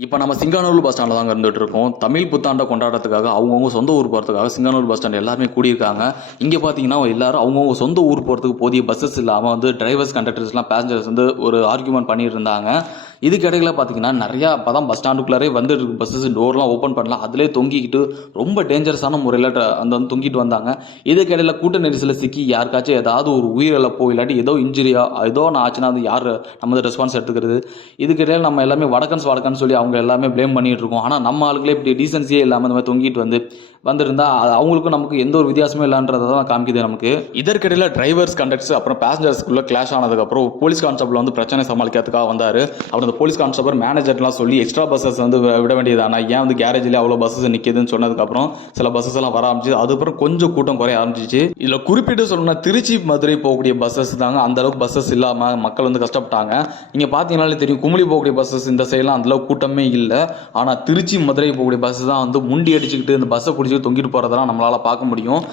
இப்போ நம்ம சிங்கானூர் பஸ் ஸ்டாண்டில் தாங்க இருந்துட்டு இருக்கோம். தமிழ் புத்தாண்டை கொண்டாடுறதுக்காக அவங்கவுங்க சொந்த ஊர் போகிறதுக்காக சிங்கானூர் பஸ் ஸ்டாண்ட் எல்லாருமே கூடியிருக்காங்க. இங்கே பார்த்தீங்கன்னா எல்லாரும் அவங்கவுங்க சொந்த ஊர் போகிறதுக்கு போதிய பஸ்ஸஸ் இல்லாமல் டிரைவர்ஸ் கண்டக்டர்ஸ்லாம் பேசஞ்சர்ஸ் ஒரு ஆர்கியூமெண்ட் பண்ணிட்டு இருந்தாங்க. இதுக்கு இடையில பார்த்தீங்கன்னா நிறையா இப்போ தான் பஸ் ஸ்டாண்டுக்குள்ளாரே வந்துட்டு இருக்கு பஸ்ஸஸ் டோர்லாம் ஓப்பன் பண்ணலாம், அதிலே தொங்கிக்கிட்டு ரொம்ப டேஞ்சரஸான முறையில் தொங்கிட்டு வந்தாங்க. இதுக்கு இடையில கூட்ட நெரிசலில் சிக்கி யாருக்காச்சும் ஏதாவது ஒரு உயிரிழப்போ இல்லாட்டி ஏதோ இன்ஜுரியா ஏதோ ஒன்று ஆச்சுன்னா அது யார் நம்ம ரெஸ்பான்ஸ் எடுத்துக்கிறது? இதுக்கு இடையில நம்ம எல்லாமே வடக்கன்னு சொல்லி அவங்க எல்லாமே ப்ளேம் பண்ணிட்டு இருக்கோம். ஆனால் நம்ம ஆளுங்களே இப்படி டீசன்சியே இல்லாமல் இந்த மாதிரி தொங்கிட்டு வந்திருந்தா அவங்களுக்கும் நமக்கு எந்த ஒரு வித்தியாசமும் இல்லைன்றதை தான் காமிக்குது நமக்கு. இதற்கிடையில் டிரைவர்ஸ் கண்டக்டர்ஸ் அப்புறம் பேசஞ்சர்ஸ்க்குள்ள கிளாஷ் ஆனதுக்கப்புறம் போலீஸ் கான்ஸ்டபிள் பிரச்சனை சமாளிக்கிறதுக்காக வந்தார். அப்புறம் அந்த போலீஸ் கான்ஸ்டபிள் மேனேஜர்லாம் சொல்லி எக்ஸ்ட்ரா பஸ்ஸஸ் விட வேண்டியதானா, ஏன் கேரேஜில் அவ்வளோ பஸ்ஸஸ் நிற்கிதுன்னு சொன்னதுக்கப்புறம் சில பஸ்ஸஸ் எல்லாம் வர ஆரம்பிச்சு. அதுக்கப்புறம் கொஞ்சம் கூட்டம் குறைய ஆரம்பிச்சிச்சு. இதில் குறிப்பிட்டு சொல்லணும்னா திருச்சி மதுரை போகக்கூடிய பஸ்ஸஸ் தாங்க அந்த அளவுக்கு பஸ்ஸஸ் இல்லாமல் மக்கள் கஷ்டப்பட்டாங்க. நீங்க பார்த்தீங்கன்னாலே தெரியும், குமுளி போகக்கூடிய பஸ்ஸஸ் இந்த சைட்லாம் அந்த அளவுக்கு கூட்டமே இல்லை. ஆனால் திருச்சி மதுரை போகக்கூடிய பஸ் தான் முண்டி அடிச்சுக்கிட்டு இந்த பஸ்ஸை பிடிச்சி தொங்கிட்டு போகிறதெல்லாம் நம்மளால பார்க்க முடியும்.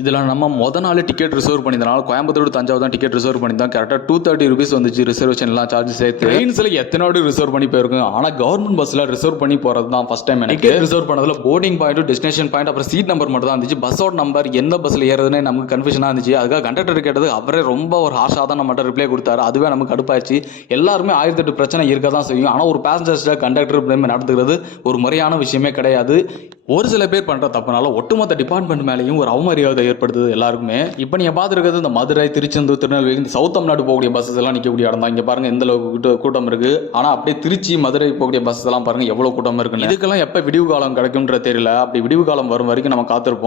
இதில் நம்ம மொதல் நாள் டிக்கெட் ரிசர்வ் பண்ணியிருந்தனால கோயம்புத்தூர் தஞ்சாவூர் தான் டிக்கெட் ரிசர்வ் பண்ணியிருந்தோம். கரெக்டாக 230 rupees வந்துச்சு ரிசர்வேஷன்லாம் சார்ஜ் சேர்த்து. ட்ரெயின்ஸில் எத்தனை ரிசர்வ் பண்ணி போயிருக்கும், ஆனால் கவர்மெண்ட் பஸ்ஸில் ரிசர்வ் பண்ணி போகிறது தான் ஃபர்ஸ்ட் டைம். எனக்கு ரிசர்வ் பண்ணதில் போர்டிங் பாயிண்ட் டெஸ்டினேஷன் பாயிண்ட் அப்புறம் சீட் நம்பர் மட்டும் தான் இருந்துச்சு. பஸ்ஸோட நம்பர் எந்த பஸ்ஸில் ஏறதுன்னு நமக்கு கன்ஃபியூஷனாக இருந்துச்சு. அதுக்காக கண்டக்டர் கேட்டது அவரே ரொம்ப ஒரு ஹார்ஷாக தான் நம்மகிட்ட ரிப்ளை கொடுத்தாரு. அதுவே நமக்கு கடுப்பாச்சு. எல்லாருமே 1008 பிரச்சனை இருக்க தான் செய்யும். ஆனால் ஒரு பேசஞ்சர்ஸ்ட கண்டக்டர் நடத்துகிறது ஒரு முறையான விஷயமே கிடையாது. ஒரு சில பேர் பண்ற தப்புனால ஒட்டுமொத்த டிபார்ட்மெண்ட் மேலேயும் ஒரு அவமரியாதை ஏற்படுது எல்லாருக்குமே. இப்போ நீங்க பார்த்துருக்கிறது இந்த மதுரை, திருச்செந்தூர், திருநெல்வேலி, இந்த சவுத் தமிழ்நாடு போகக்கூடிய பஸ்ஸஸ் எல்லாம் நிற்கக்கூடிய இடம் தான். இங்க பாருங்க எந்த அளவுக்கு கூட்டம் இருக்கு. ஆனா அப்படியே திருச்சி மதுரை போகக்கூடிய பஸ்ஸஸ் எல்லாம் பாருங்க எவ்வளவு கூட்டம் இருக்கு. இதுக்கெல்லாம் எப்ப விடிவு காலம் கிடைக்கும்ன்ற தெரியல. அப்படி விடிவு காலம் வரும் வரைக்கும் நம்ம காத்திருப்போம்.